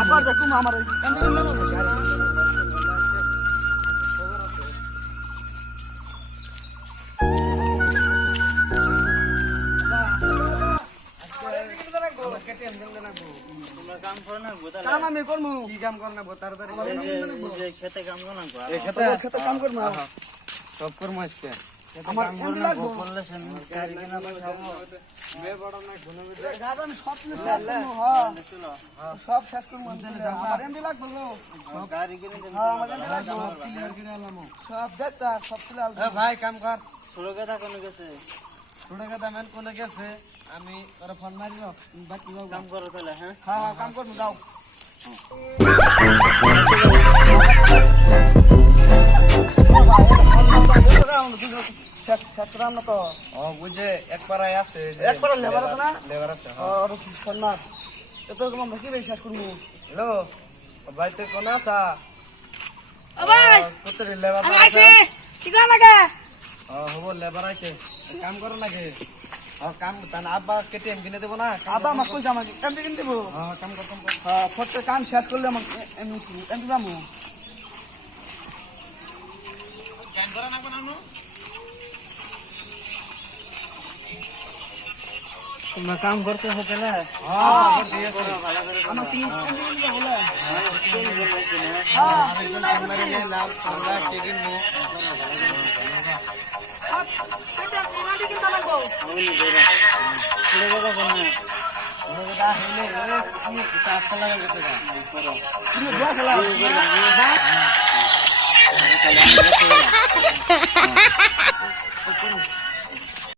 আবার দেখুম আমার কাম আমি করবো কি কাম কর না তাড়াতাড়ি খেতে কাম করো না খেতে কাম করবো সব করবো আজকে আমার এমনি লাগবো করলে গাড়ি কিনা পয়সা হবো গাড়ি আমি সব কিছু শেষ করবো হ্যাঁ সব শেষ করবো আমার এমনি লাগবো গাড়ি কিনে দেন হ্যাঁ আমার এমনি লাগবো সব ক্লিয়ার করে আলাম সব দেখতা সব তুলে আলবো ভাই কাম কর ছোট কথা কোনো গেছে ছোট কথা মেন কোনে গেছে আমি তোরা ফোন মারিব বাকি যাও কাম করো তাহলে হ্যাঁ হ্যাঁ কাম করবো যাও ও বুঝে এক পাড়ায় আছে এক পাড়ায় লেবার আছে না? লেবার আছে সন্ন্যাস এত তোমার কি বেশি শেষ করবো হ্যালো ভাই তুই কোনে আসা ভাই পুত্র লেবার আমি আছি কি করা লাগে হবো লেবার আছে কাম করো নাকি কাম তান আব্বা কেটিএম কিনে দেবো না আবা আমাকে কইছে আমাকে এমনি কিনে দেবো কাম কর কাম কর হ্যাঁ ফটকে কাম শেষ করলে আমাকে এমনি এমনি যাবো তোমরা কাম করতে হবে না আমার তিন বলে আমি চাষটা লাগা গেছে তুমি যা খেলা